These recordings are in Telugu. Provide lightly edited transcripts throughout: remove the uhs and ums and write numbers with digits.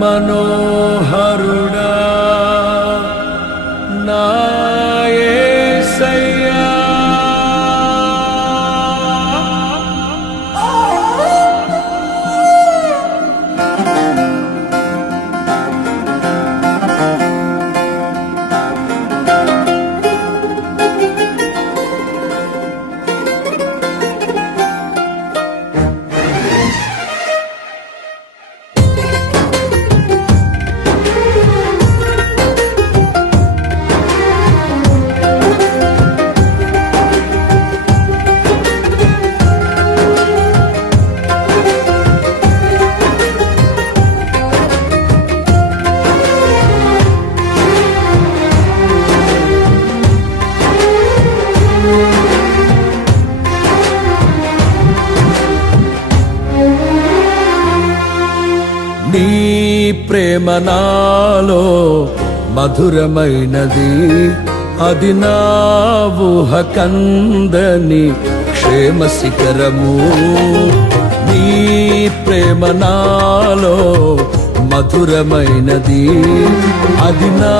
మనోహరుడా నా యేసయ్యా. నీ ప్రేమ నాలో మధురమైనది, అది నా ఊహ కందని క్షేమ శిఖరము. నీ ప్రేమ నాలో మధురమైనది, అది నా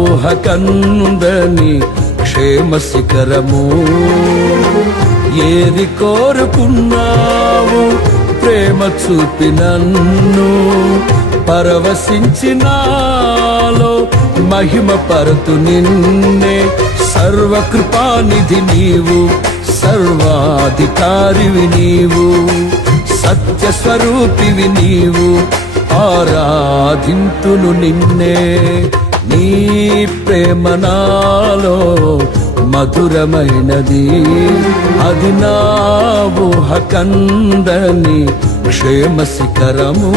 ఊహ కందని క్షేమ శిఖరము. ఏది కోరుకున్నావు ప్రేమ చూపి నన్ను పరవశించినాలో మహిమ పరతు నిన్నే. సర్వకృపానిధి నీవు, సర్వాధికారివి నీవు, సత్యస్వరూపివి నీవు, ఆరాధింతును నిన్నే. నీ ప్రేమ నాలో మధురమైనది, అది నా ఊహ కందని క్షేమ శిఖరము.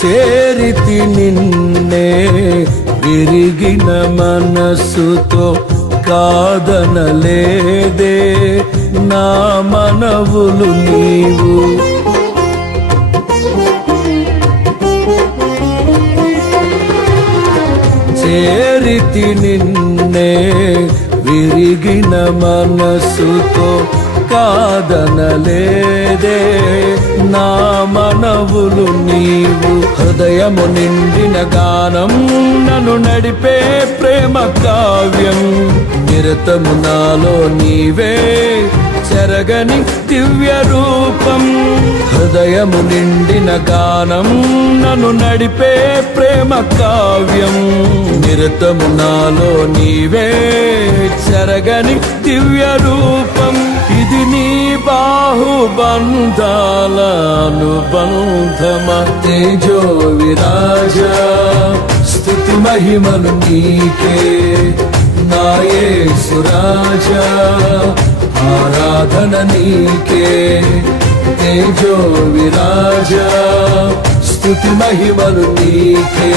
చేరితి నిన్నే విరిగిన మనసుతో, కాదనలేదే నా మనవులు నీవు. చేరితి నిన్నే విరిగిన మనసుతో, కాదనలేదే నా మనవులు నీవు. హృదయము నిండిన గానం నన్ను నడిపే ప్రేమ కావ్యం, నిరతము నాలో నీవే చెరగని దివ్య రూపం. హృదయము నిండిన గానం నన్ను నడిపే ప్రేమ కావ్యం, నిరతము నాలో నీవే చెరగని దివ్య రూపం. ఇది నీ బాహుబంధాల అనుబంధమ. తేజో విరాజా స్తుతి మహిమలు నీకే, నా యేసు రాజా ఆరాధన నీకే. తేజో విరాజా స్తుతి మహిమలు నీకే,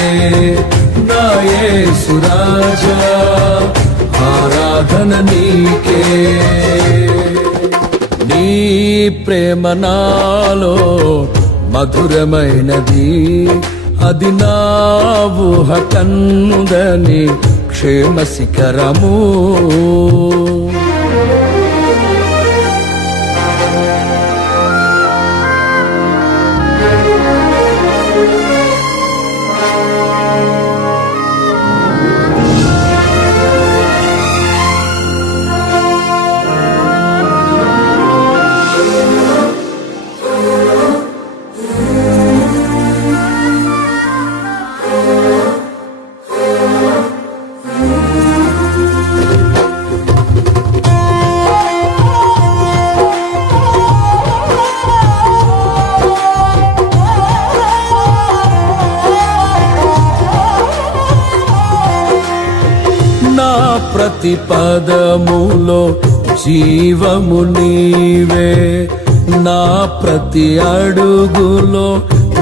నా యేసు రాజా ఆరాధన నీకే. నీ ప్రేమ నాలో మధురమైనది, అది నా ఊహ కందని క్షేమ శిఖరము. ప్రతి పదములో జీవము నీవే, నా ప్రతి అడుగులో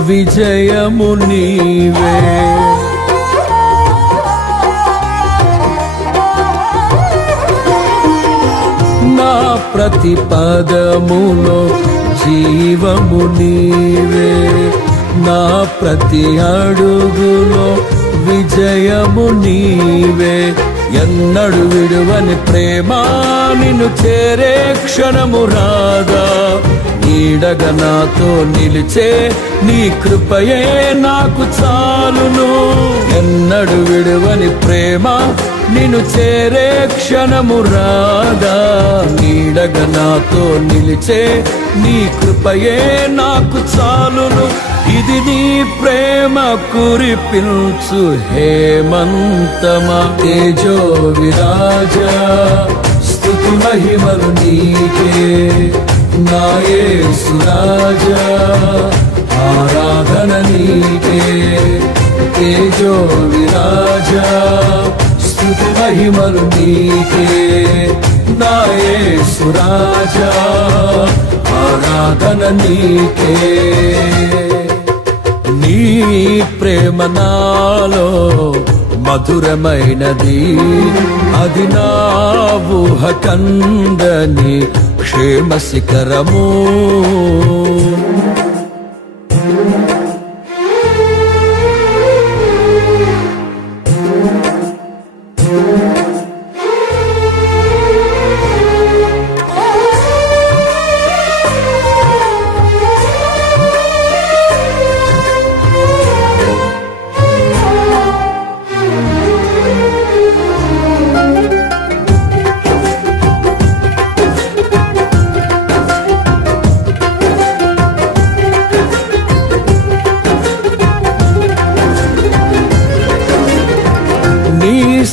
విజయము నీవే. నా ప్రతి పదములో జీవము నీవే, నా ప్రతి అడుగులో విజయము నీవే. ఎన్నడు విడువని ప్రేమ నిన్ను చేరే క్షణము రాదా, నీడగా నాతో నిలిచే నీ కృపయే నాకు చాలును. ఎన్నడు విడువని ప్రేమ నిన్ను చేరే క్షణము రాదా, నీడగా నాతో నిలిచే నీ కృపయే నాకు చాలును. ఇది నీ ప్రేమ కురిపించు హేమంతమా, తేజో విరాజా స్తుతి మహిమలు నీకే. నా యేసు రాజా ఆరాధన నీకే, తేజో విరాజా స్తుతి మహిమలు నీకే. నా యేసు రాజా ఆరాధన నీకే. నీ ప్రేమ నాలో మధురమైనది, అది నా ఊహ కందని క్షేమ శిఖరము.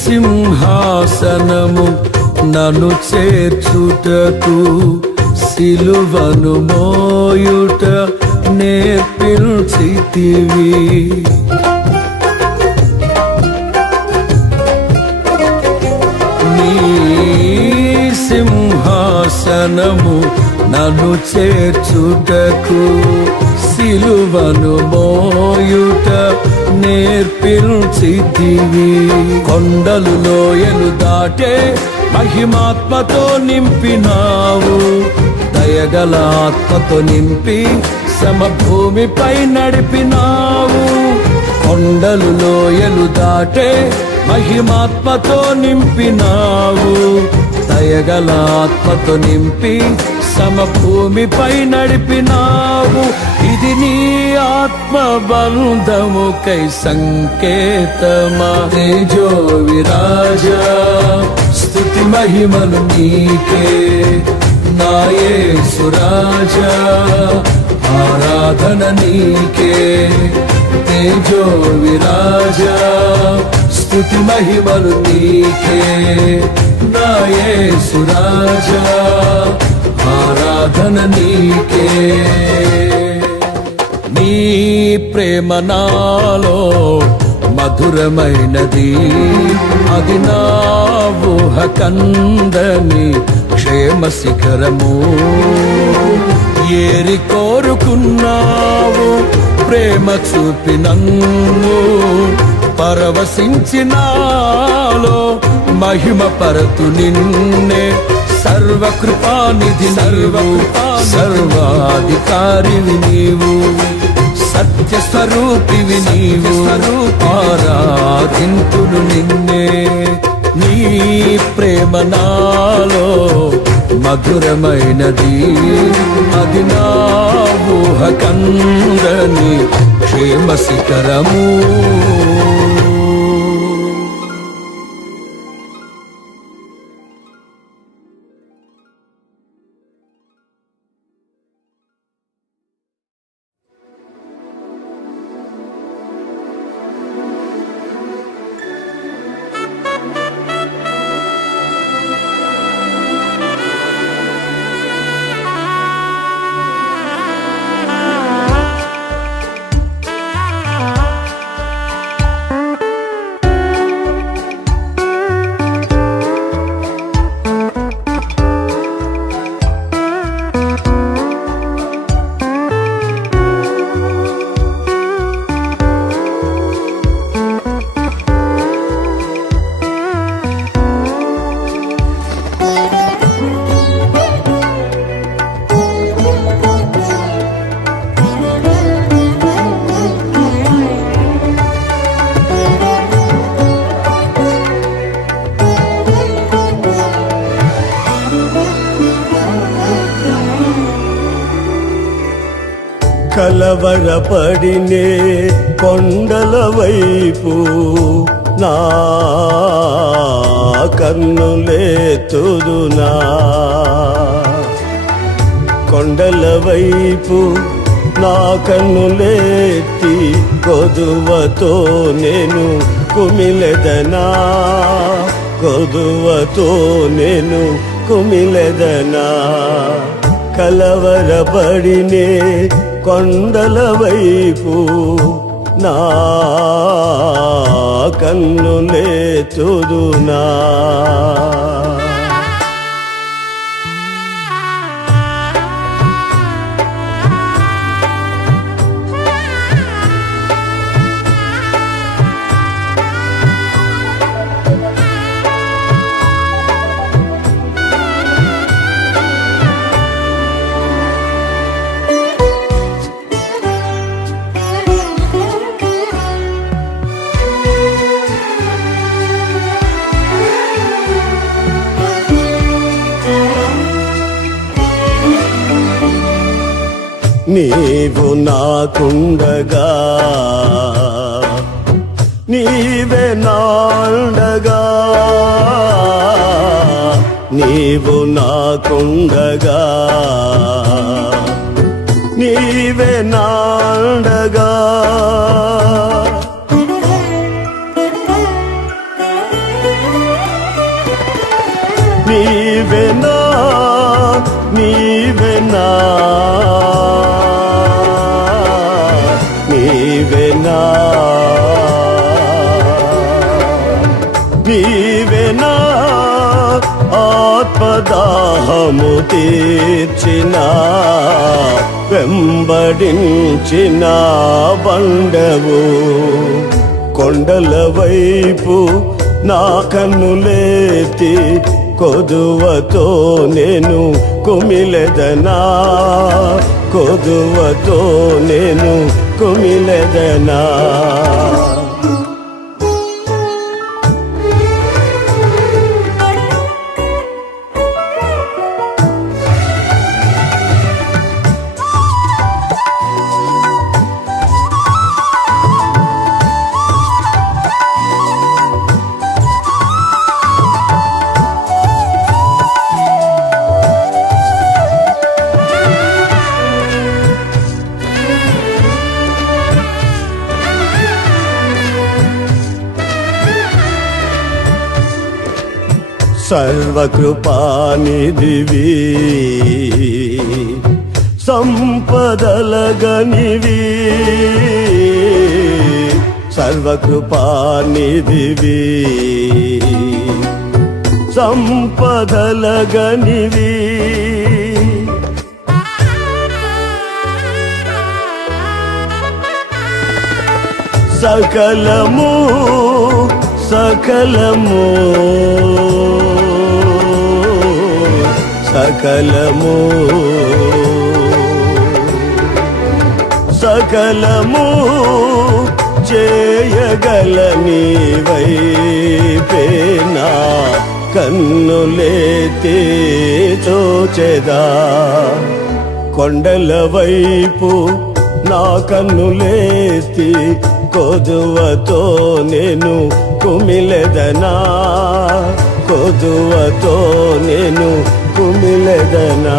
సింహాసనము నన్ను చేర్చుటకు, సిలువను మోయుట నేర్పించితివి. నీ సింహాసనము నన్ను చేర్చుటకు, సిలువను మోయుట నేర్పించితివి. కొండలు లోయలు దాటే మహిమాత్మతో నింపినావు, దయగల ఆత్మతో నింపి సమభూమిపై నడిపినావు. కొండలు లోయలు దాటే మహిమాత్మతో నింపినావు, దయగల ఆత్మతో నింపి సమభూమిపై నడిపినావు. ఇది నీ ఆత్మ బంధముకై సంకేతమా, తేజో విరాజా స్తుతి మహిమలు నీకే. నా యేసు రాజా ఆరాధన నీకే, తేజో విరాజా స్తుతి మహిమలు నీకే. నా యేసు రాజా ఆరాధన నీకే. నీ ప్రేమ నాలో మధురమైనది, అది నా ఊహ కందని క్షేమ శిఖరము. ఏరి కోరుకున్నావు ప్రేమ చూపి నన్ను, పరవశించినాలో మహిమ పరతు నిన్నే. సర్వకృపానిధి నీవు, సర్వాధికారివి నీవు, సత్య స్వరూపివి నీవు, ఆరాధింతును నిన్నే. నీ ప్రేమ నాలో మధురమైనది, అది నా ఊహ కందని క్షేమ శిఖరము. కలవరపడినే కొండల వైపు నా కన్నులెత్తుదునా కొండల వైపు నా కన్నులెత్తి కొదువతో నేను కుమిలెదనా కొదువతో నేను కుమిలెదనా కలవరపడినే కొండల వైపు నా కన్నులెత్తుదునా నీవు నాకుండగా నీవే నాండగా నీవు నాకుండగా నీవే నాండగా నీవే నా నీవే నా నీవేనా నీవేనా ఆత్మదాహము తీర్చిన వెంబడించిన బండవు కొండల వైపు నా కన్నులెత్తి కొదువతో నేను కుమిలెదనా కొదువతో నేను కుమిలెదనా సర్వకృపానిధివి సంపదలగనివి సర్వకృపానిధివి సంపదలగనివి సకలము సకలము సకలము సకలము చేయగలని వైపేనా కన్నులెత్తి చూచెదా కొండల వైపు నా కన్నులెత్తి కొదువతో నేను కుమిలెదనా కొదువతో నేను కుమిలెదనా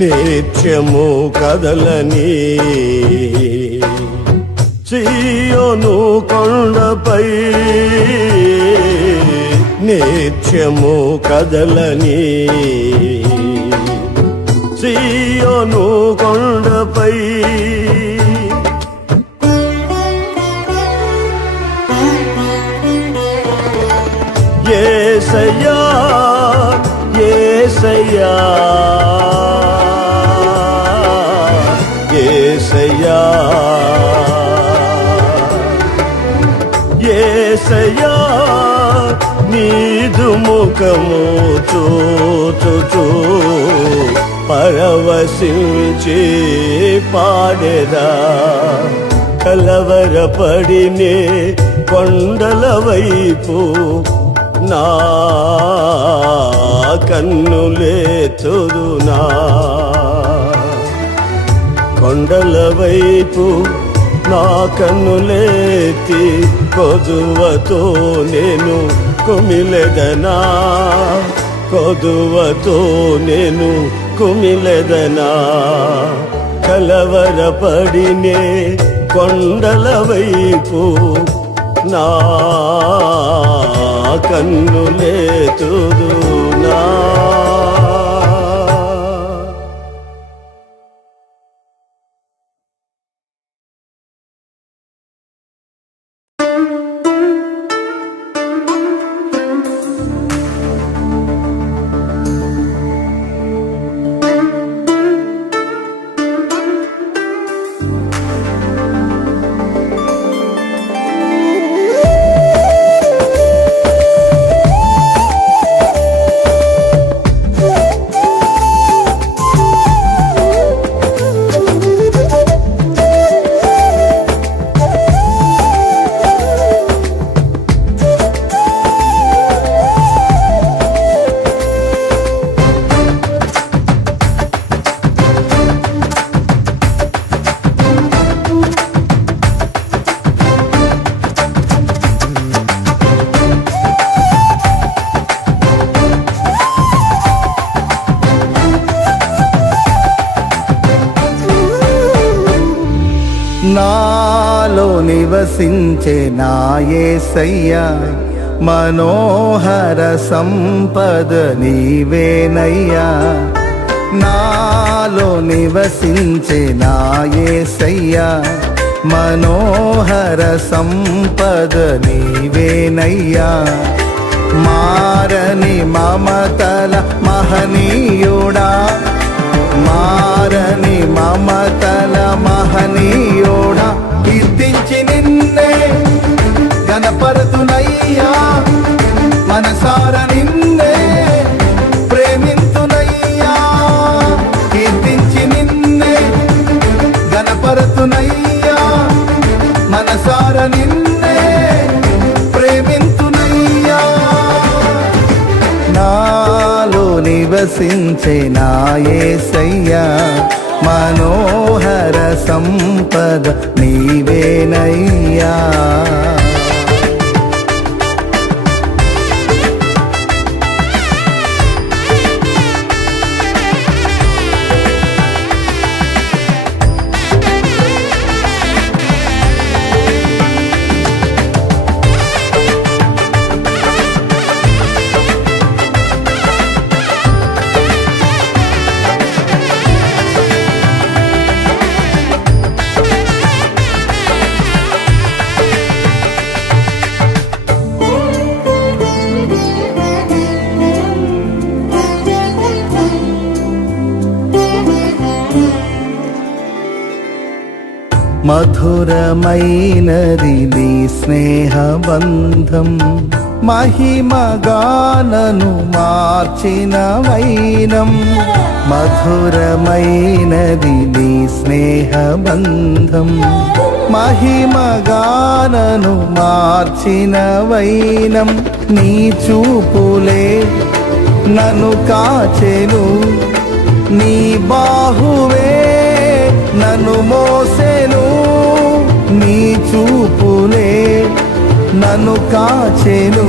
నిత్యము కదలని సీయోను కొండపై నిత్యము కదలని సీయోను కొండపై యేసయ్యా యేసయ్యా యేసయ్యా యేసయ్యా యేసయ్యా నీదు ముఖము చూచుచూ పరవశించి పాడెదా కలవరపడినే కొండల వైపు నా కన్నులేతుదునా కొండల వైపు నా కన్నులేతి కొదువతో నేను కుమిలెదనా కొదువతో నేను కుమిలెదనా కలవరపడినే కొండల వైపు నా కన్నులేతుదునా నాలో నివసించే నా యేసయ్యా మనోహర సంపద నీవేనయ్యా నాలో నివసించే నా యేసయ్యా మనోహర సంపద నీవేనయ్యా మారని మమతల మహనీయుడా మారని మమతల మహనీయుడా కీర్తించి నిన్నే గణపరతునయ్యా మనసార నిన్నే ప్రేమింతునయ్యా కీర్తించి నిన్నే గణపరతునయ్యా మనసార నిన్నే ప్రేమింతునయ్యా నాలో నివసించే నా యేసయ్యా మనోహర సంపద నీవేనయ్యా మధురమైనది నీ స్నేహబంధం మహిమగానను మార్చిన వైనం మధురమైనది నీ స్నేహబంధం మహిమగానను మార్చిన వైనం నీ చూపులే నన్ను కాచెను నీ బాహువే నన్ను మోసెను నీ చూపులే నన్ను కాచెను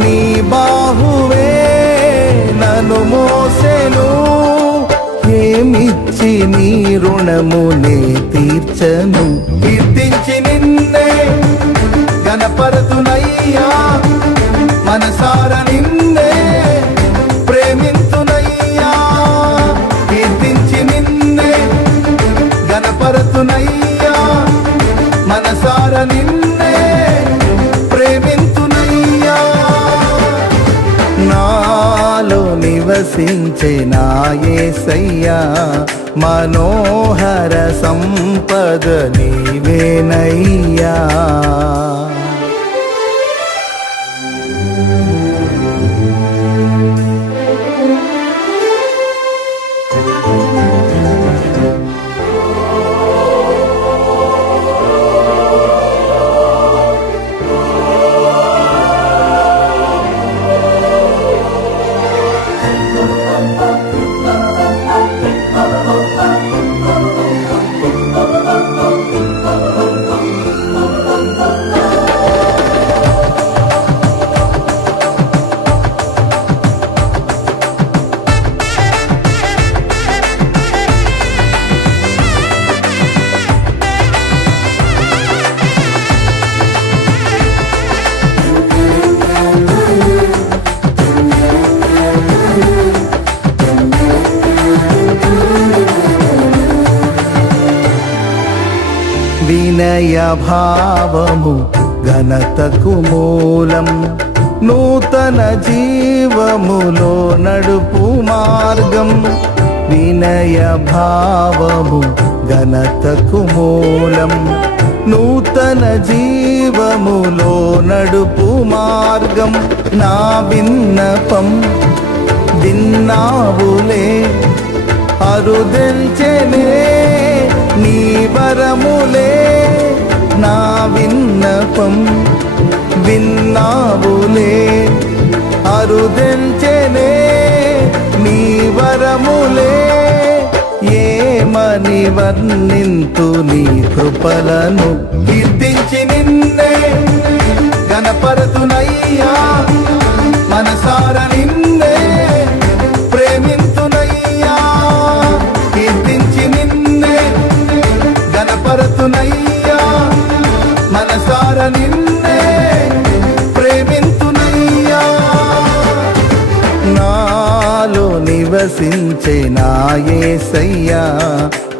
నీ బాహువే నన్ను మోసెను ఏమిచ్చి నీ రుణమునే తీర్చను కీర్తించి నిన్నే గణపరతునయ్యా మనసార నిన్నే ప్రేమింతునయ్యా కీర్తించి నిన్నే గణపరతునయ్యా మనసార నిన్నే ప్రేమింతునయ్యా నాలో నివసి నివసించే నా యేసయ్యా మనోహర సంపద నీవేనయ్యా. వినయ భావము ఘనతకు మూలం, నూతన జీవములో నడుపు మార్గం. వినయ భావము ఘనతకు మూలం, నూతన జీవములో నడుపు మార్గం. నా విన్నపం విన్నావులే, అరుదెల్చెనే నీ వరములే. నా విన్నపం విన్నావులే, అరుదెల్చెనే నీ వరములే. ఏమని వర్ణింతు నీ కృపలను, కీర్తించి నిన్నే గణపరతునయ్యా. మనసార నిన్నే ప్రేమింతునయ్యా, కీర్తించి నిన్నే గణపరతునయ్యా. మనసార నిన్నే ప్రేమింతునయ్యా. నాలో నివసించే నా యేసయ్యా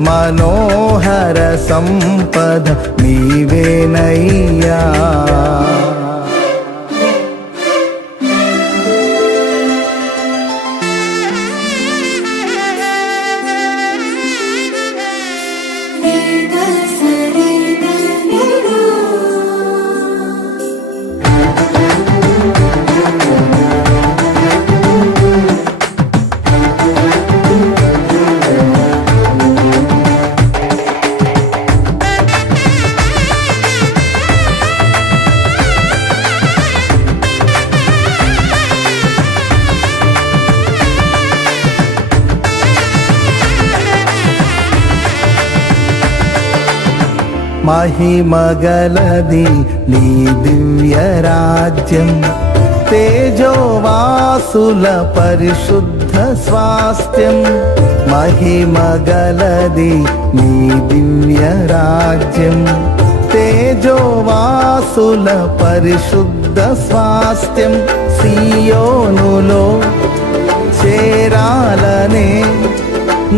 మనోహర సంపద నీవేనయ్యా. మహిమగలది నీ దివ్య రాజ్యం, తేజోవాసుల పరిశుద్ధ స్వాస్థ్యం. మహిమగలది నీ దివ్య రాజ్యం, తేజోవాసుల పరిశుద్ధ స్వాస్థ్యం. సియోనులో చేరాలనే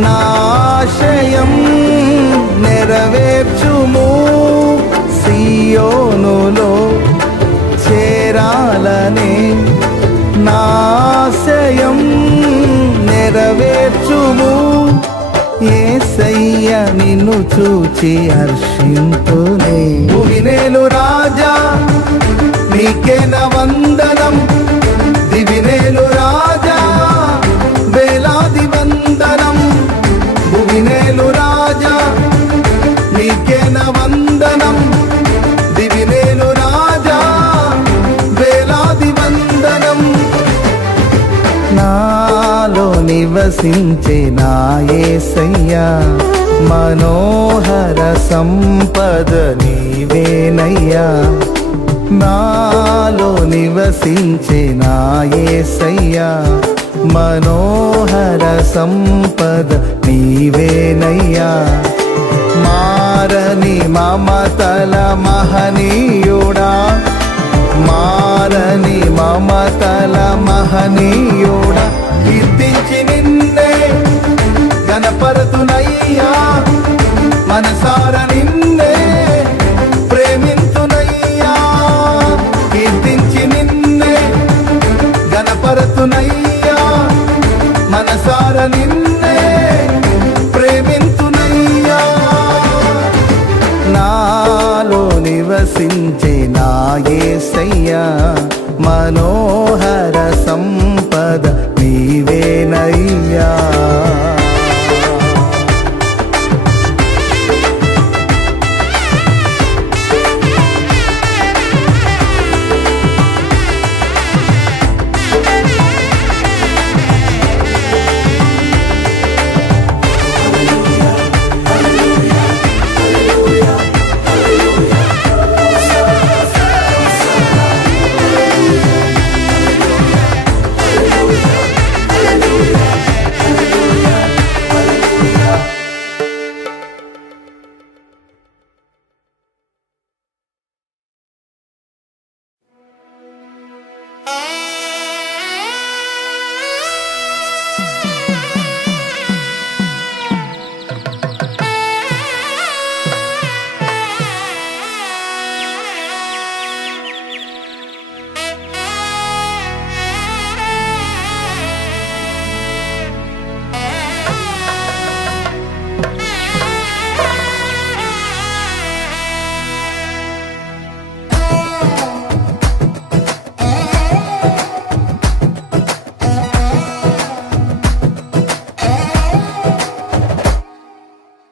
నాశయం నెరవేర్చుము. సియోనులో చేరాలనే నాశయం నెరవేర్చుము. యేసయ్య నిన్ను చూచి హర్షింతునే. భువినేలు రాజా నీకేన వందనం, దివినేలు రాజా వేలాది వందనం. భువినేలు రాజా నీకేన వందనం, దివినేలు రాజా వేలాది వందనం. నాలో నివసించే నా యేసయ్యా మనోహర సంపద నీవేనయ్యా. నాలో నివసించే నా యేసయ్యా మనోహర సంపద నీవేనయ్యా. మారని మమతల మహనీయుడా, మారని మమతల మహనీయుడా. కీర్తించి నిన్నే గణపరతునయ్యా. మనసార నిన్నే ప్రేమింతునయ్యా, కీర్తించి నిన్నే గణపరతునయ్యా. నివసించే నా యేసయ్యా, మనోహర సంపద నీవేనయ్యా.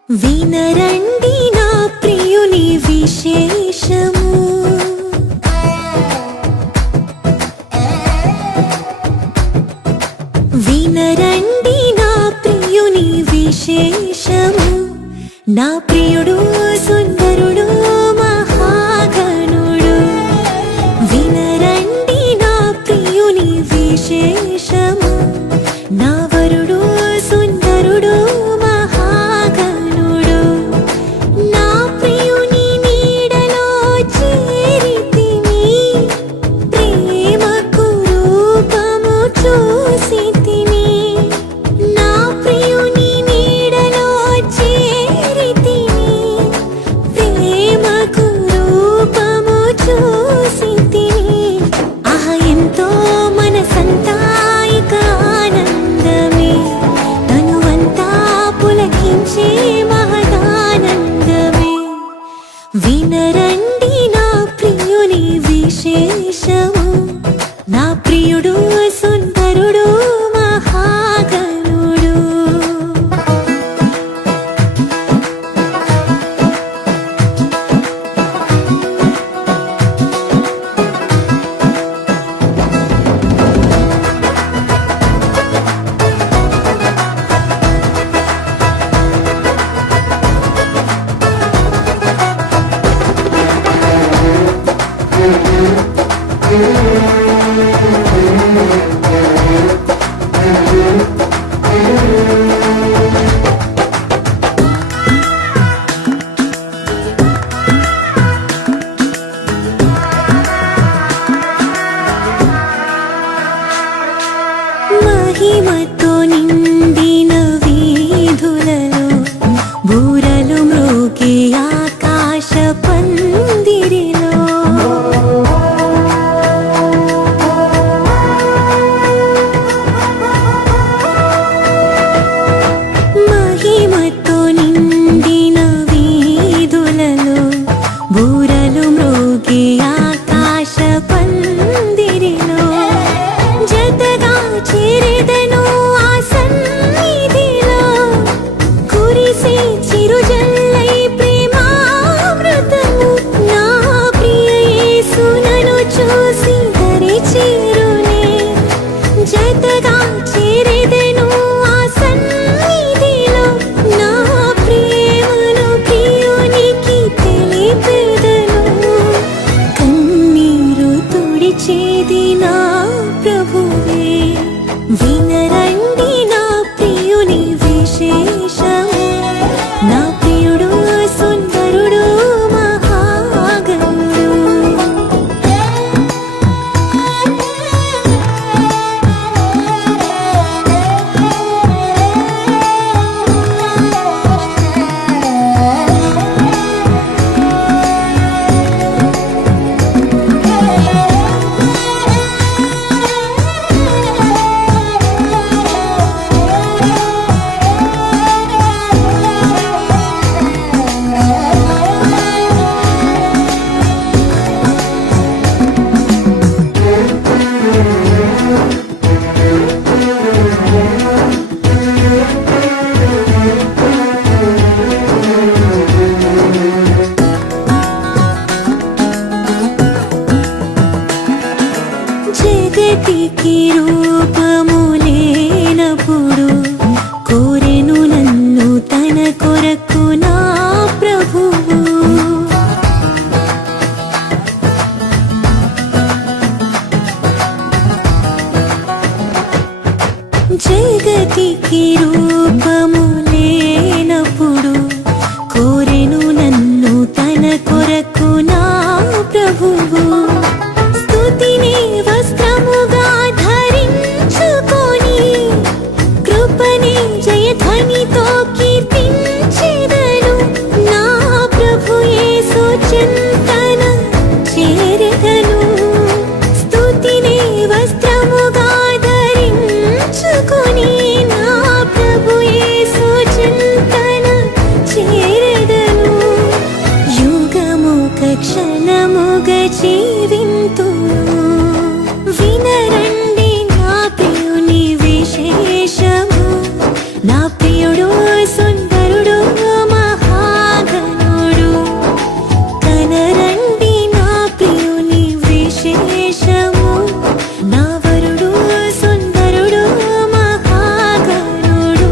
వినరండి నా ప్రియుని విశేషము, వినరండి నా ప్రియుని విశేషము. నా ప్రియుడు సుందరుడు మహాగణుడు, వినరండి నా ప్రియుని విశేషము. నా వరుడు సుందరుడు మహాగణుడు, నా ప్రియుని నీడలో చేరితిని, ప్రేమకు రూపము చూసితిని. నా ప్రియుని నీడలో చేరితిని, ప్రేమకు రూపము చూసితిని. ఆహా ఎంతో మనసంతా ఇక ఆనందమే, తనువంతా పులకించే మహదానందమే. వినరండి నా ప్రియుని విశేషము, నా ప్రియుడు సుందరుడు మహాగణుడు. మహిమతో నిండిన వీధులలో బూరలు మ్రోగే ఆకాశ పందిరిలో, మహిమతో నిండిన వీధులలో బూరలు మ్రోగే ఆకాశ పందిరిలో, జతగా చేరెదను ఆ సన్నిధిలో, కురిసే చిరుజల్లై ప్రేమామృతము నా రూపము లేనప్పుడు కోరెను నన్ను తన కొరకు నా ప్రభువు. జగతికి రూపము లేనప్పుడు కోరెను నన్ను తన కొరకు నా ప్రభువు. స్తుతిని వస్త్రముగా ధరించుకొని కృపని జయధ్వనితో కీర్తించెదను. నా ప్రభు యేసు చింతన చేరెదను. స్తుతిని వస్త్రముగా ధరించుకొని నా ప్రభు యేసు చింతన చేరెదను. యుగముగ క్షణముగ జీవింతును. వినరండి నా ప్రియుని విశేషము. నా ప్రియుడు సుందరుడు మహాగణుడు. కనరండి నా ప్రియుని విశేషము. నా వరుడు సుందరుడు మహాగణుడు.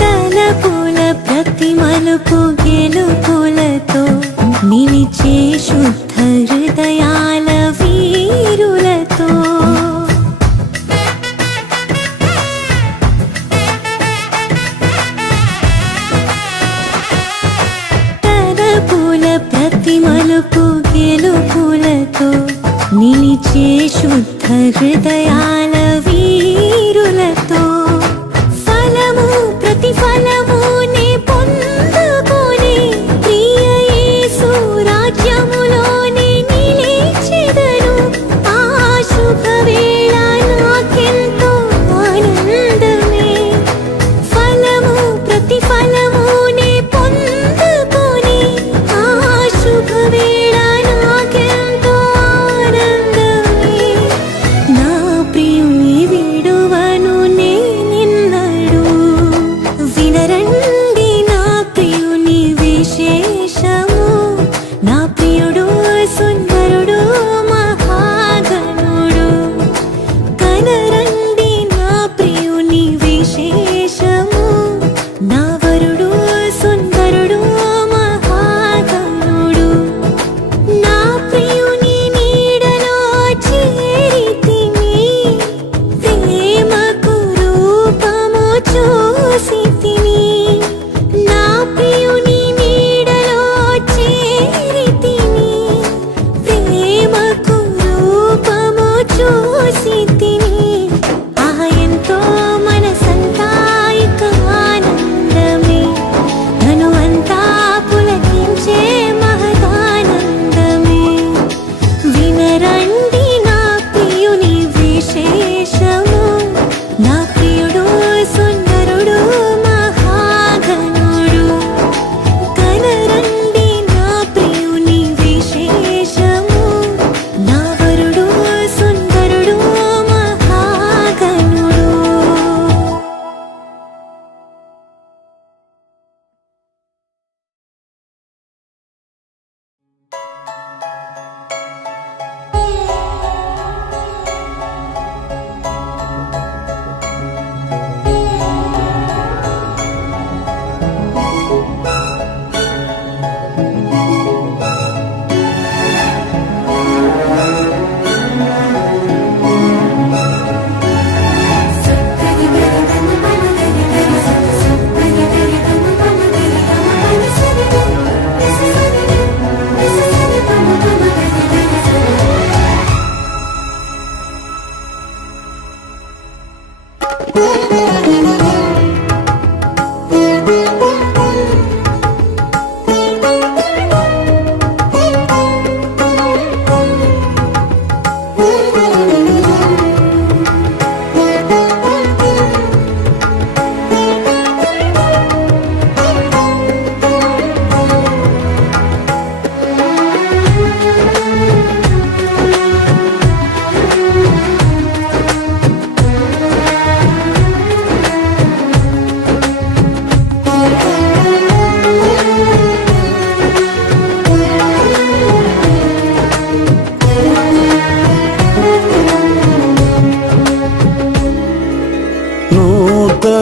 తలపుల ప్రతి మలుపు గెలుపులతో నిలిచే శుద్ధ హృదయాల వీరులతో. తలపుల ప్రతి మలుపు గెలుపులతో నిలిచే శుద్ధ హృదయాల వీరులతో. ఫలము ప్రతిఫలము నే పొందుకొని ప్రియ యేసు రాజ్యములోనే నిలిచెదను. ఆ శుభవేళ నాకెంతో ఆనందమే. ఫలము ప్రతిఫలము నే పొందుకొని ఆ శుభవేళ నాకెంతో ఆనందమే. నా ప్రియ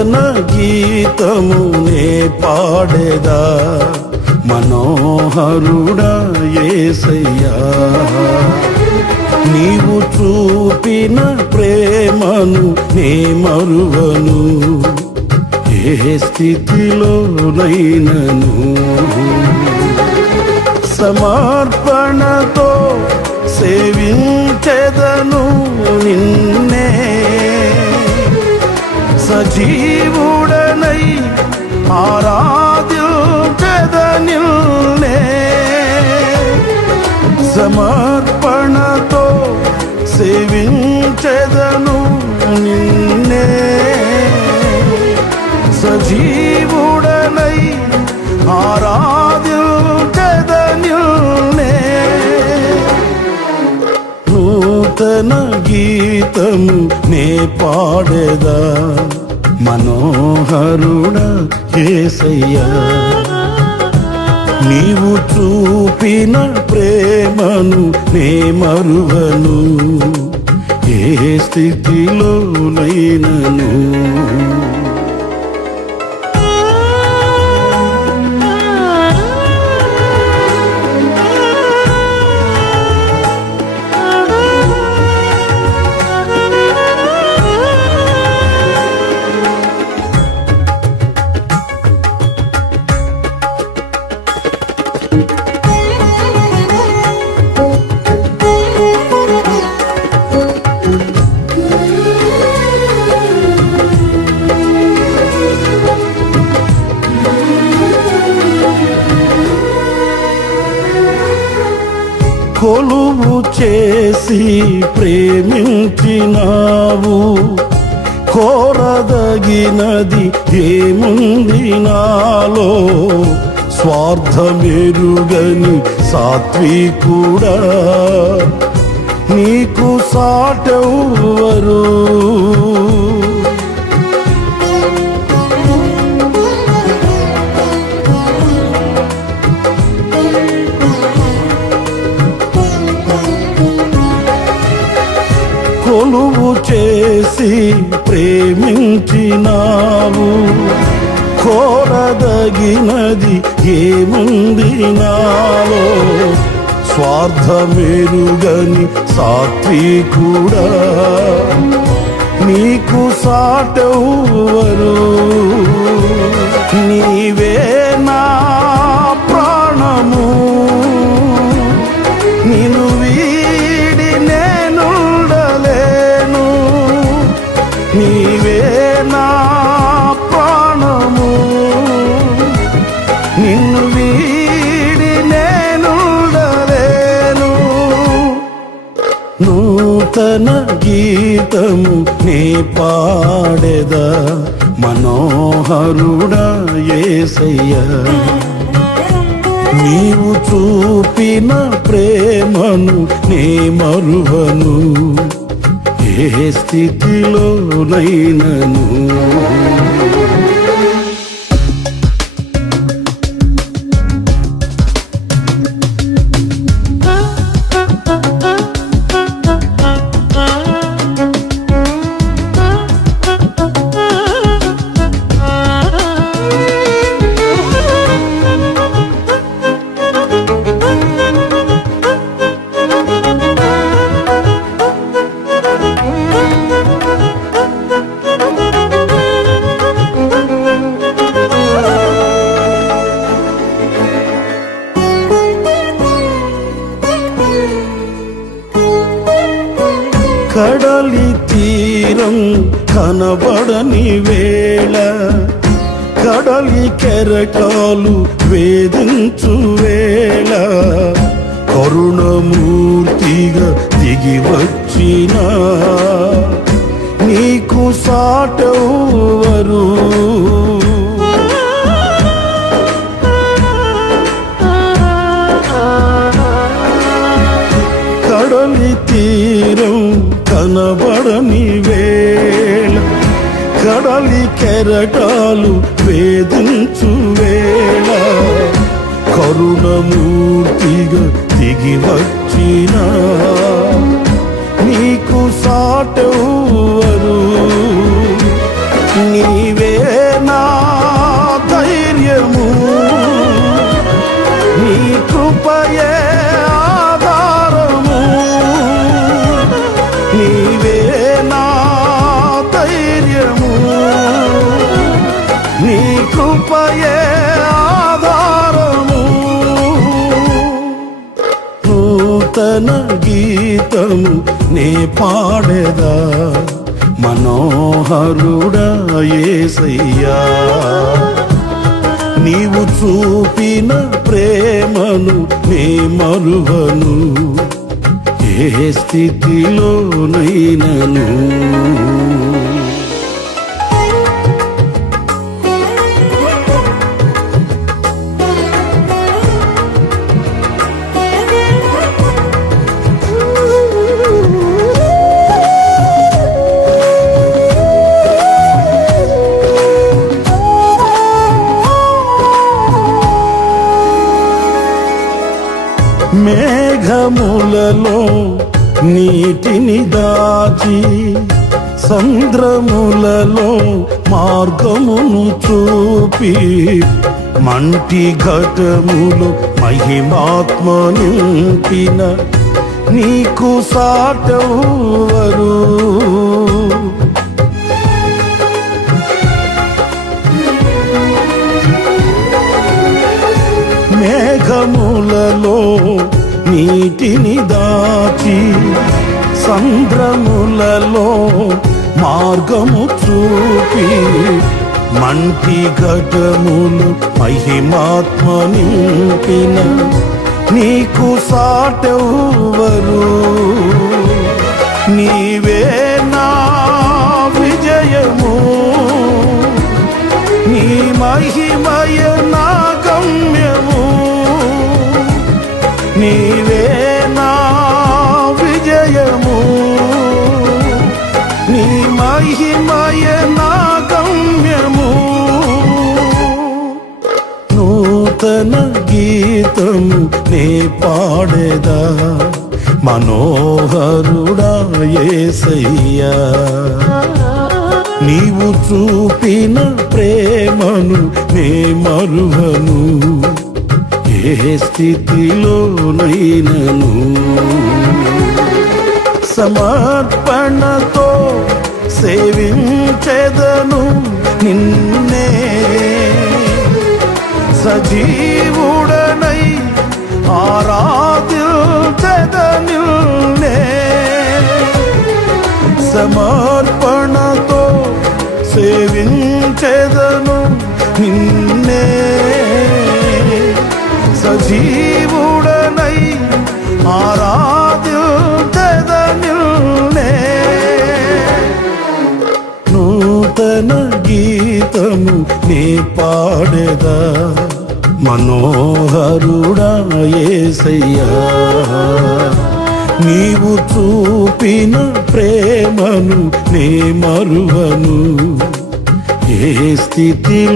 నూతన గీతము నే పాడేదా మనోహరుడా యేసయ్యా నీవు చూపిన ప్రేమను నే మరువను ఏ స్థితిలోనైనను సమర్పణతో సేవించెదను నిన్నే సజీవుడనై ఆరాధ్యుచెదనిల్నే సమర్పణతో సేవించెదను నిన్నే సజీవుడనై ఆరాధ్యుచెదనిల్నే నూతన గీతము నే పాడేదా మనోహరుడా యేసయ్యా నీవు చూపిన ప్రేమను నే మరువను ఏ స్థితిలోనైనను కొలువు చేసి ప్రేమించినావు కోరదగినది ఏముంది నాలో స్వార్థమెరుగని సాత్వికుడా నీకు సాటెవ్వరు కొలువు చేసి ప్రేమించినావు కోరదగినది ఏముంది నాలో స్వార్థమెరుగని సాత్వికుడా నీకు సాటెవ్వరు నీవే నా ప్రాణము నిన్ను వీడి నేనుండలేను నీవే నా ప్రాణము నిన్ను వీడి నేనుండలేను నూతన గీతము నే పాడేదా మనోహరుడా యేసయ్యా నీవు చూపిన ప్రేమను నే మరువను ఏ స్థితిలోనైనను కడలి తీరం కనబడని వేళ కడలి కెరటాలు వేధించు వేళ కరుణమూర్తిగా దిగి వచ్చిన నీకు సాటెవ్వరు కడలి తీరం కనబడని వేళ కడలి కెరటాలు వేధించు వేళ కరుణమూర్తిగా దిగి వచ్చిన నీకు సాటెవ్వరు నీవే కృపయే ఆధారము నూతన గీతము నే పాడేదా మనోహరుడా యేసయ్యా నీవు చూపిన ప్రేమను నే మరువను ఏ స్థితిలోనైనను మేఘములలో నీటిని దాచి సంద్రములలో మార్గమును చూపి మంటి ఘటములు మహిమాత్మ నింపిన నీకు సాటెవ్వరు మేఘములలో నీటిని దాచి సంద్రములలో మార్గము చూపి మంటి ఘటములు మహిమాత్మ నింపిన నీకు సాటెవ్వరు నీవే నా విజయము నీ మహిమయ నా గమ్యము నీవే నా విజయము నీ మహిమయ నా గమ్యము నూతన గీతము నే పాడేదా మనోహరుడా యేసయ్యా నీవు చూపిన ప్రేమను నే మరువను ఏ స్థితిలోనైనను సమర్పణతో సేవించెదను నిన్నే సజీవుడనై ఆరాధించెదనిన్నే సమర్పణతో సేవించెదను నిన్నే సజీవుడనై ఆరాధించెదనిన్నే నూతన గీతము నే పాడేదా మనోహరుడా యేసయ్యా నీవు చూపిన ప్రేమను నే మరువను ఏ స్థితిలోనైనను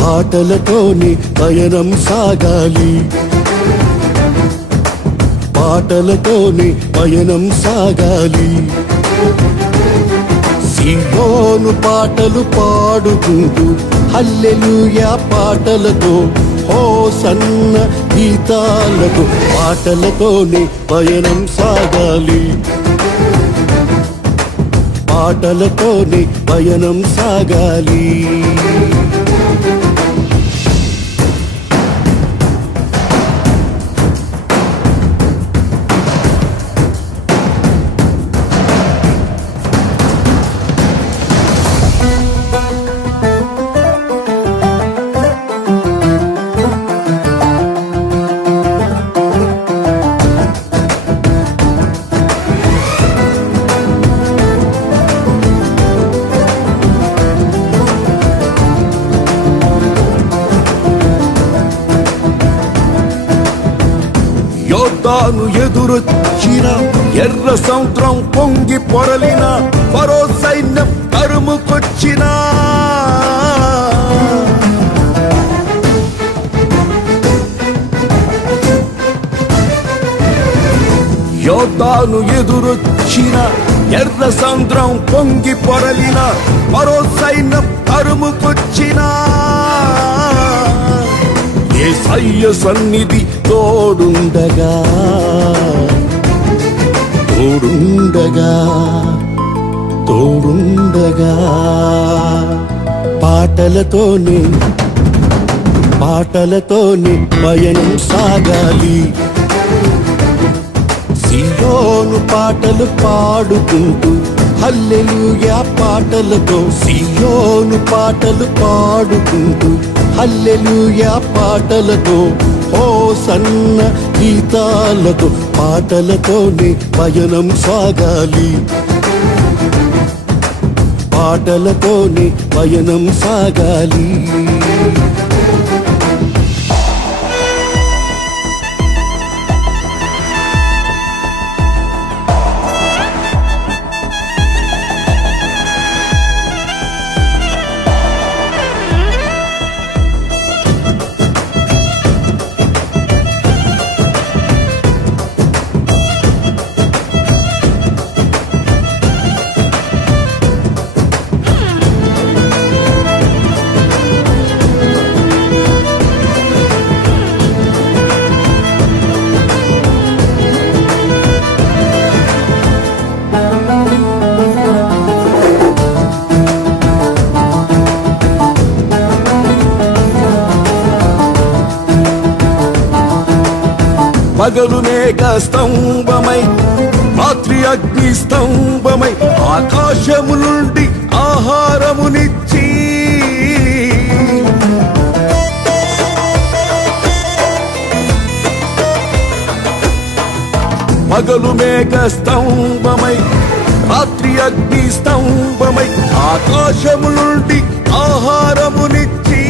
పాటలతోని పయనం సాగాలి పాటలతోని పయనం సాగాలి సీయోను పాటలు పాడుకుంటూ హల్లెలూయా పాటలతో హోసన్న గీతాలతో పాటలతోని పయనం సాగాలి పాటలతోని పయనం సాగాలి యోర్దాను ఎదురొచ్చిన ఎర్ర సముద్రం పొంగి పొరలిన ఫరో సైన్యం తరుముకొచ్చినా యోర్దాను ఎదురొచ్చిన ఎర్ర సముద్రం పొంగి పొరలిన మరో సైన్యం తరుముకొచ్చినా యేసయ్య సన్నిధి తోడుండగా తోడుండగా తోడుండగా పాటలతోనే పయనం సాగాలి సియోను పాటలు పాడుకుంటూ హల్లెలూయా పాటలతో సియోను పాటలు పాడుకుంటూ హల్లెలూయా పాటలతో హోసన్న గీతాలతో పాటలతోనే పయనం సాగాలి పాటలతోనే పయనం సాగాలి పగలు మేఘ స్తంభమై రాత్రి అగ్ని స్తంభమై ఆకాశము నుండి ఆహారమునిచ్చి పగలు మేఘ స్తంభమై రాత్రి అగ్ని స్తంభమై ఆకాశము నుండి ఆహారమునిచ్చి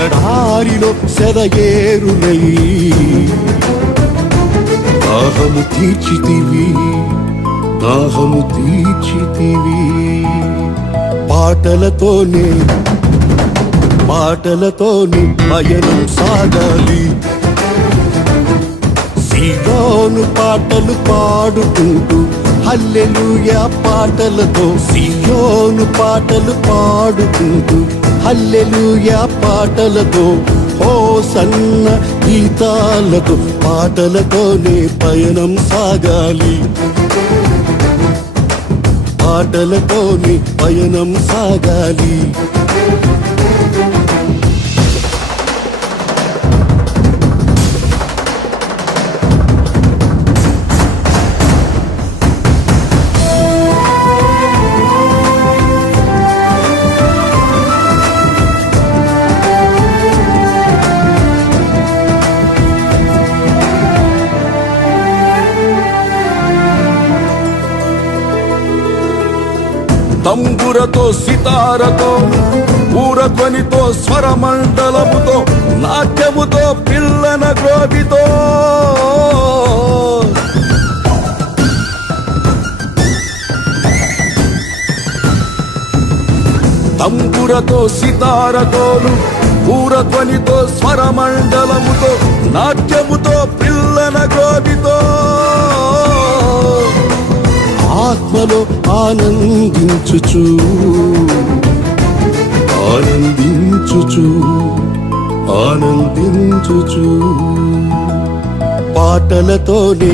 ఎడారిలో సెలయేరులై దాహము తీర్చితివి పాటలతోనే పయనం సాగాలి సియోను పాటలు పాడుకుంటూ హల్లెలూయా పాటలతో సియోను పాటలు పాడుకుంటూ హల్లెలూయా పాటలతో హోసన్న గీతాలతో పాటలతోనే పయనం సాగాలి పాటలతోనే పయనం సాగాలి తంబురతో సితారతో ఊరధ్వనితో స్వరమండలముతో నాట్యముతో పిల్లన గ్రోవితో తంబురతో సితారతోను ఊరధ్వనితో స్వరమండలముతో నాట్యముతో పిల్లన గ్రోవితో ఆత్మలో ఆనందించుచు పాటలతోనే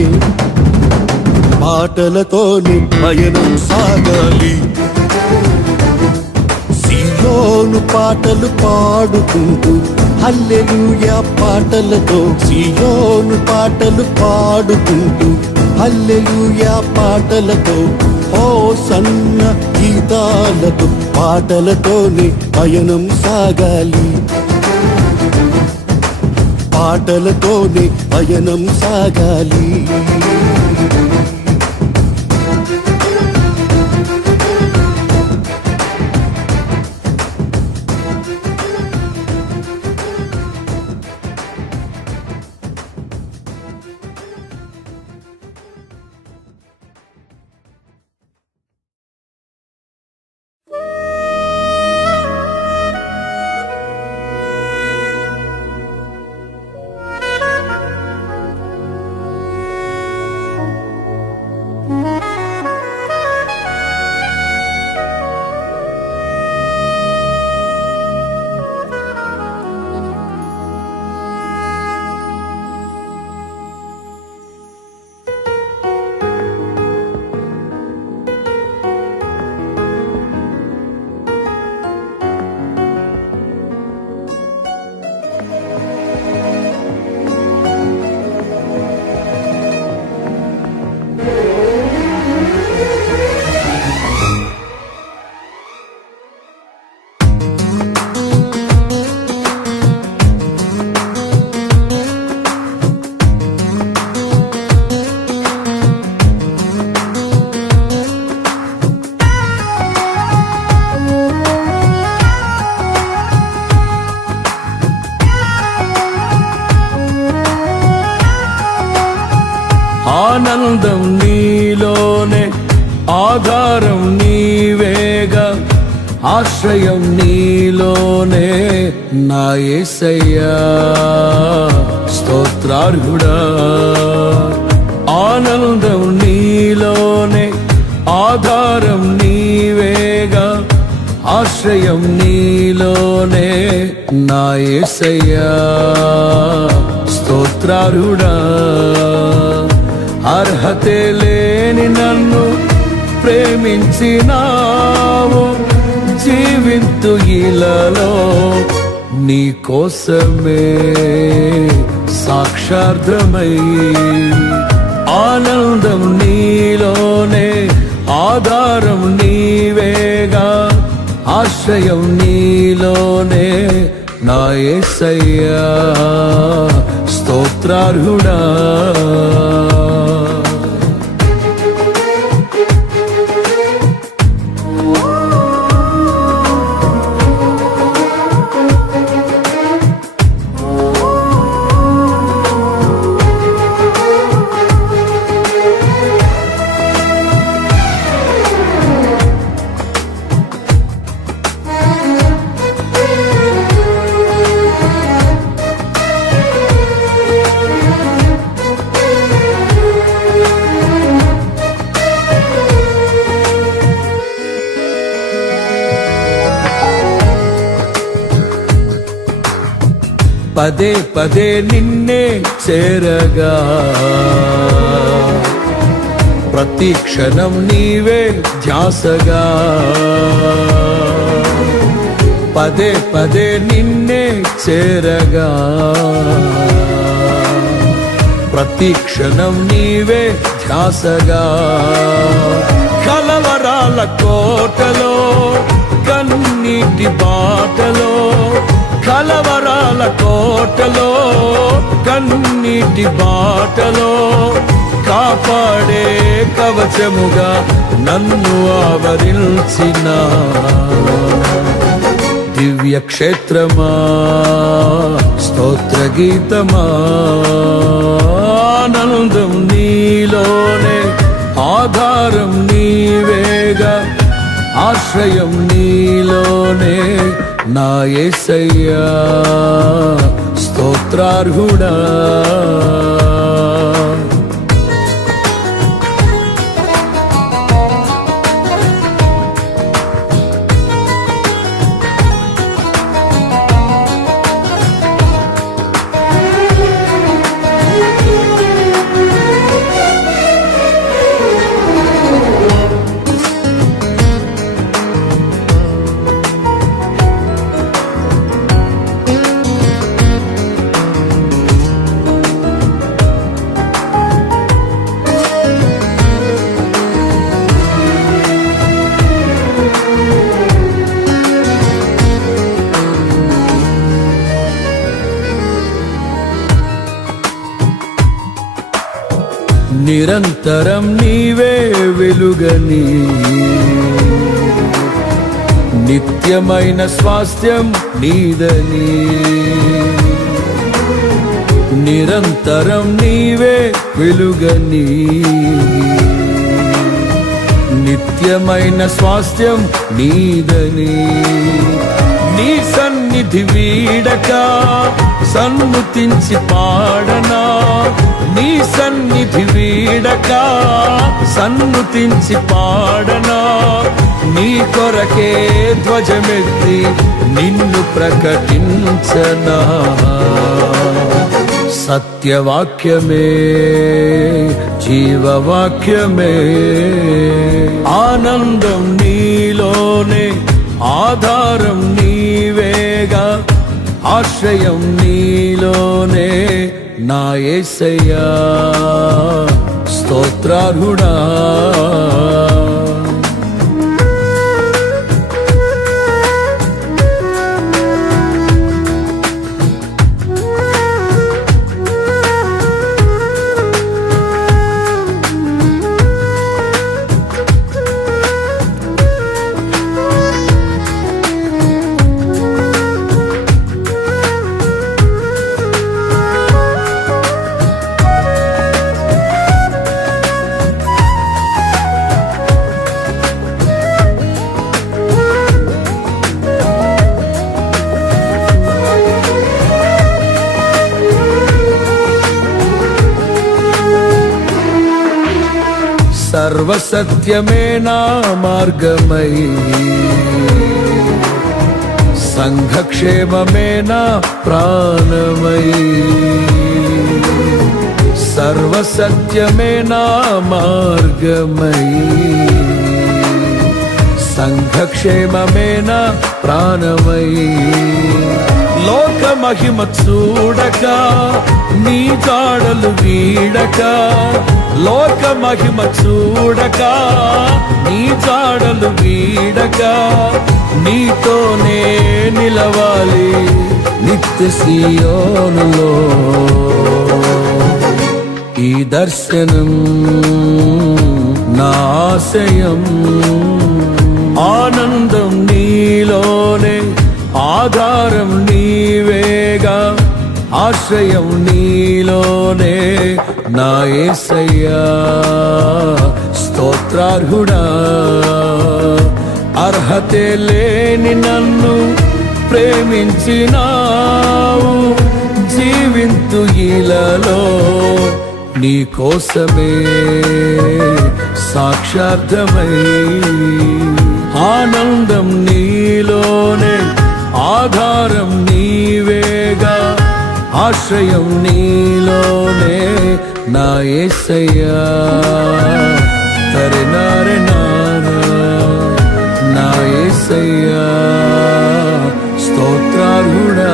పయనం సాగాలి సియోను పాటలు పాడుకుంటూ హల్లెలూయా పాటలతో సియోను పాటలు పాడుకుంటూ హల్లెలూయా పాటలతో హోసన్న గీతాలతో పాటలతోనే పయనం సాగాలి పాటలతోనే పయనం సాగాలి ఆధారం నీవేగా ఆశ్రయం నీలోనే నా యేసయ్యా స్తోత్రార్హుడా ఆనందం నీలోనే ఆధారం నీవేగా ఆశ్రయం నీలోనే నా యేసయ్యా స్తోత్రార్హుడా అర్హతే లేని నన్ను ప్రేమించినావు జీవింతు ఇలలో నీ కోసమే సాక్షార్థమై ఆనందం నీలోనే ఆధారం నీవేగా ఆశ్రయం నీలోనే నా యేసయ్యా స్తోత్రార్హుడా పదే పదే నిన్నే చేరగా ప్రతి క్షణం నీవే ధ్యాసగా పదే పదే నిన్నే చేరగా ప్రతి క్షణం నీవే ధ్యాసగా కలవరాల కోటలో కన్నీటి బాటలో కలవరాల కోటలో కన్నీటి బాటలో కాపాడే కవచముగా నన్ను ఆవరించిన దివ్య క్షేత్రమా స్తోత్ర గీతమా ఆనందం నీలోనే ఆధారం నీవేగా ఆశ్రయం నీలోనే నా యేసయ్యా స్తోత్రార్హుడా నిరంతరం నీవే వెలుగని నిత్యమైన స్వాస్థ్యం నీదని నిరంతరం నీవే వెలుగని నిత్యమైన స్వాస్థ్యం నీదని నీ సన్నిధి వీడక సన్నుతించి పాడనా నీ సన్నిధి వీడక సన్నుతించి పాడనా నీ కొరకే ధ్వజమెత్తి నిన్ను ప్రకటించనా సత్యవాక్యమే జీవవాక్యమే ఆనందం నీలోనే ఆధారం నీవేగా ఆశ్రయం నీలోనే నా యేసయ్యా స్తోత్రార్హుడా సర్వసత్యమే నా మార్గమై సంఘక్షేమమే నా ప్రాణమై సర్వసత్యమే నా మార్గమై సంఘక్షేమమే నా ప్రాణమై లోక మహిమ చూడక నీ జాడలు వీడక లోక మహిమ చూడక నీ జాడలు వీడక నీతోనే నిలవాలి నిత్య సీయోనులో ఈ దర్శనం నా ఆశయం ఆనందం నీలోనే ఆధారం నీవేగా ఆశ్రయం నీలోనే నా యేసయ్యా స్తోత్రార్హుడా అర్హతే లేని నన్ను ప్రేమించినావు జీవింతు ఇలలో నీ కోసమే సాక్షార్థమై ఆనందం నీలోనే ఆధారం నీవేగా ఆశ్రయం నీలోనే నా యేసయ్యా తరెనారె నారా నా యేసయ్యా స్తోత్రార్హుడా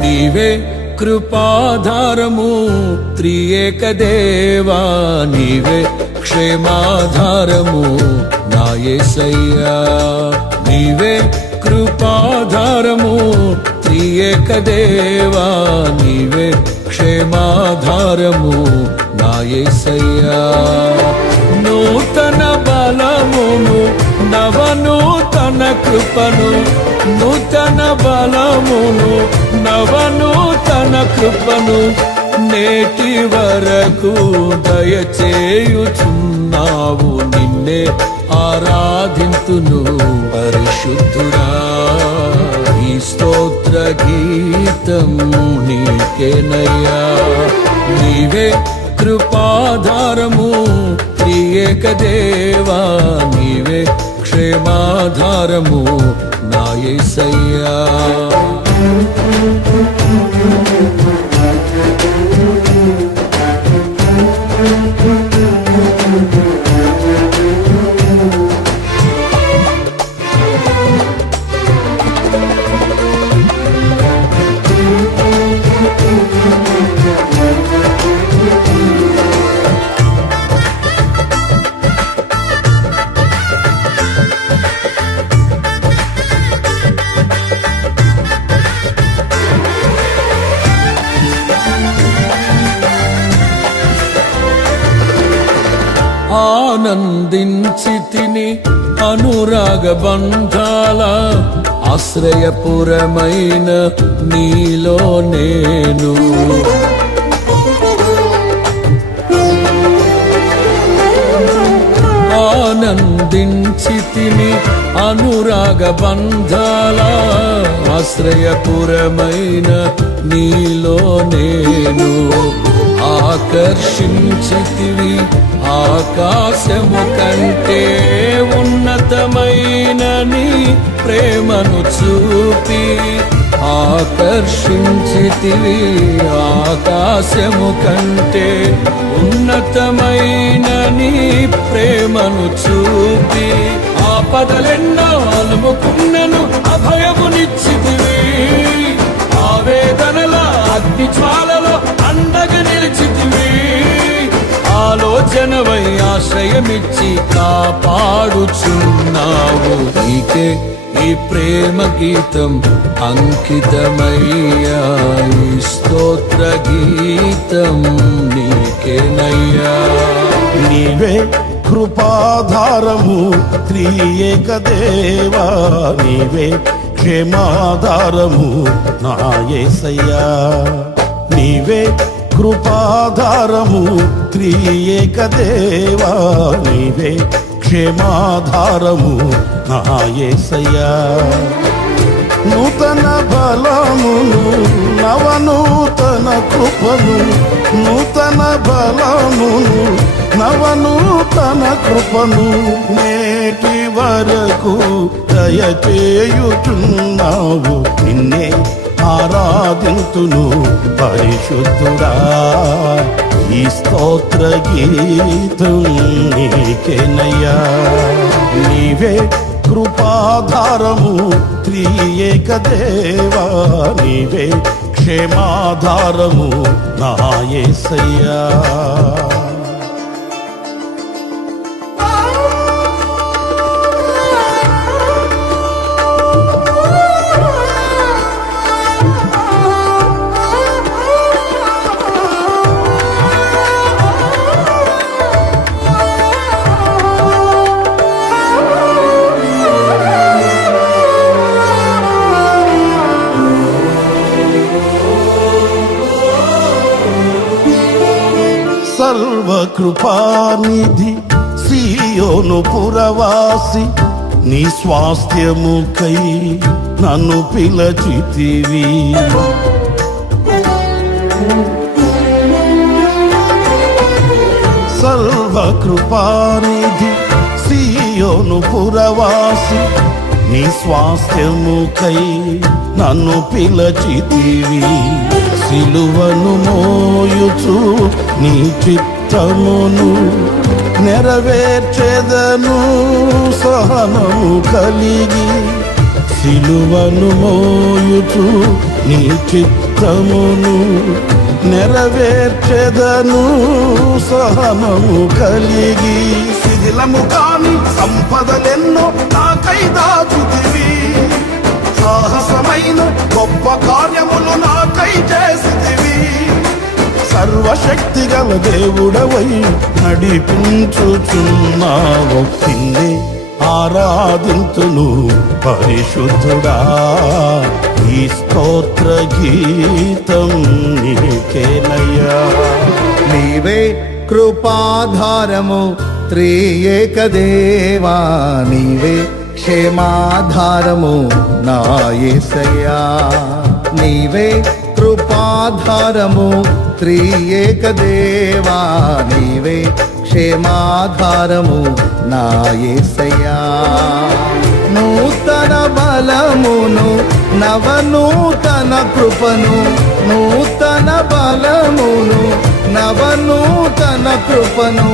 నీవే కృపాధారము త్రియేక దేవా నీవే క్షేమాధారము నా యేసయ్యా నీవే కృపాధారము త్రియేక దేవా నీవే క్షేమాధారము నా యేసయ్యా నూతన బలమును నవనూతన కృపను నూతన బలమును నవనూతన కృపను నేటి వరకు దయచేయుచున్నావు నిన్నే ఆరాధింతును పరిశుద్ధుడా ఈ స్తోత్ర గీతం నీకేనయ్యా నీవే కృపాధారము త్రియేక దేవా నీవే క్షేమాధారము నా యేసయ్యా ఆనందించితిని అనురాగ బంధాల ఆశ్రయపురమైన నీలో నేను ఆనందించితిని అనురాగ బంధాల ఆశ్రయపురమైన నీలో నేను ఆకర్షించితివి ఆకాశము కంటే ఉన్నతమైన నీ ప్రేమను చూపి ఆకర్షించితివి ఆకాశము కంటే ఉన్నతమైన నీ ప్రేమను చూపి ఆపదలెన్నో అలుముకున్నను అభయమునిచ్చితివి ఆవేదనల అగ్ని జ్వాలలో అండగా నిలిచితివి ఆలోచనవై ఆశ్రయమిచ్చి కాపాడుచున్నావు నీకే ఈ ప్రేమ గీతం అంకితమయ్యా ఈ స్తోత్ర గీతం నీకేనయ్యా నీవే కృపాధారము త్రియేక దేవా నీవే క్షేమాధారము నా యేసయ్యా నీవే కృపాధారము త్రియేక దేవా నీవే క్షేమాధారము నా యేసయ్యా నూతన బలమును నవనూతన కృపను నూతన బలమును నవనూతన కృపను నేటి వరకు దయచేయుచున్నావు నిన్నే ఆరాధింతును పరిశుద్ధుడా ఈ స్తోత్ర గీతం నీకేనయ్యా నీవే కృపాధారము త్రియేక దేవా నీవే క్షేమాధారము నా యేసయ్యా సర్వకృపానిధి సియోను పురవాసి నీ స్వాస్థ్యముకై నన్ను పిలచితివి సర్వకృపానిధి సియోను పురవాసి నీ స్వాస్థ్యముకై నన్ను పిలచితివి సిలువను మోయుచు నీ చిత్తమును నెరవేర్చెదను సహనము కలిగి సిలువను మోయుచు నీ చిత్తమును నెరవేర్చెదను సహనము కలిగి శిథిలము కాని సంపదలెన్నో నాకై దాచుతివి సాహసమైన గొప్ప కార్యములు నాకై చేసితివి సర్వశక్తి గల దేవుడవై నడిపించుచున్నావు నిన్నే ఆరాధింతును పరిశుద్ధుడా ఈ స్తోత్ర గీతం నీకేనయ్యా నీవే కృపాధారము త్రియేక దేవా నీవే క్షేమాధారము నా యేసయ్యా నీవే కృపాధారము త్రియేక దేవా నీవే క్షేమాధారము నా యేసయ్యా నూతన బలమును నవనూతన కృపను నూతన బలమును నవనూతన కృపను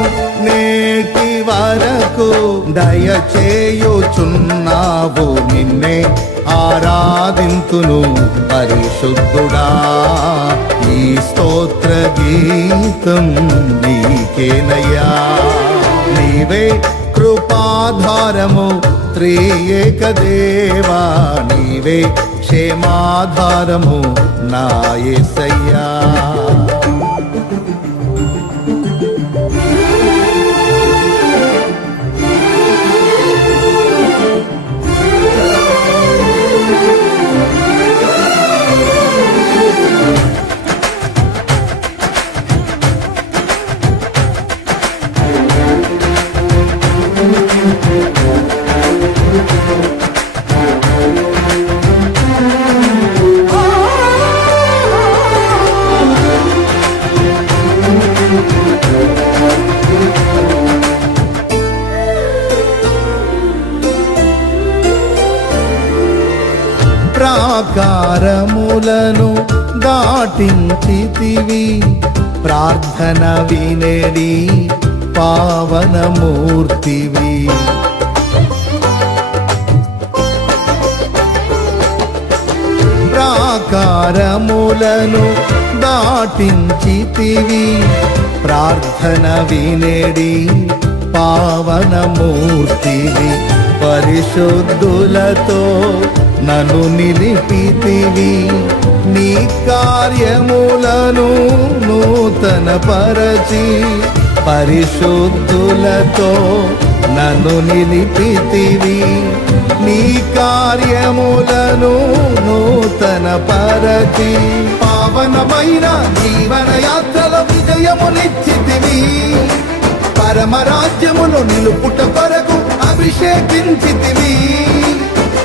నేటి వరకు దయచేయుచున్నావు నిన్నే ఆరాధింతును పరిశుద్ధుడా ఈ స్తోత్ర గీతం నీకేనయ్యా నీవే కృపాధారము త్రియేక దేవా నీవే క్షేమాధారము నా యేసయ్యా ప్రాకారములను దాటించితివి ప్రార్థన వినేడి పావనమూర్తివి ప్రాకారములను దాటించితివి ప్రార్థన వినేడి పావనమూర్తివి పరిశుద్ధులతో నన్ను నిలిపితివి నీ కార్యములను నూతన పరచి పరిశుద్ధులతో నన్ను నిలిపితివి నీ కార్యములను నూతన పరచి పావనమైన జీవన యాత్రలో విజయమునిచ్చితివి పరమరాజ్యమును నిలుపుట కొరకు అభిషేకించితివి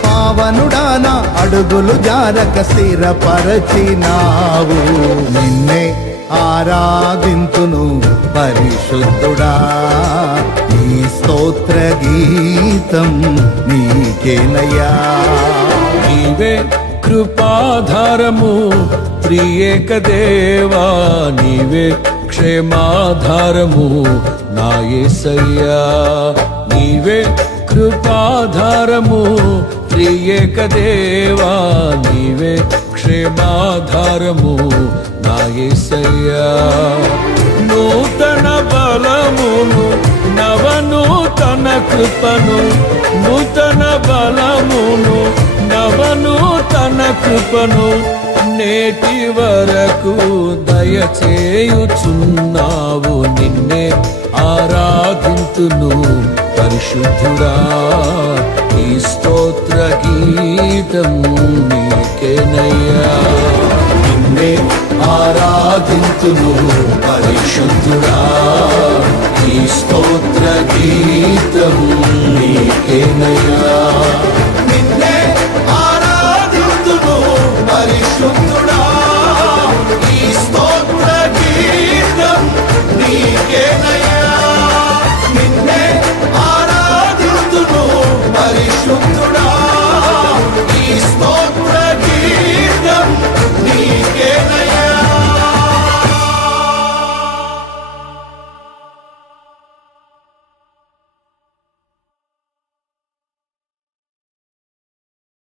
పావనుడాన అడుగులు జారక స్థిరపరచినావు నిన్నే ఆరాధింతును పరిశుద్ధుడా నీ స్తోత్ర గీతం నీకేనయ్యా నీవే కృపాధారము త్రియేక దేవా నీవే క్షేమాధారము నా యేసయ్యా నీవే కృపాధారము త్రియేక దేవా నీవే క్షేమాధారము నా యేసయ్యా నూతన బలమును నవనూతన కృపను నూతన బలమును నవనూతన కృపను నేటి వరకు దయచేయుచున్నావు నిన్నే ఆరాధింతును పరిశుద్ధుడా ఈ స్తోత్ర గీతం నీకేనయ్యా నిన్నే ఆరాధింతును పరిశుద్ధుడా ఈ స్తోత్ర గీతం నీకేనయ్యా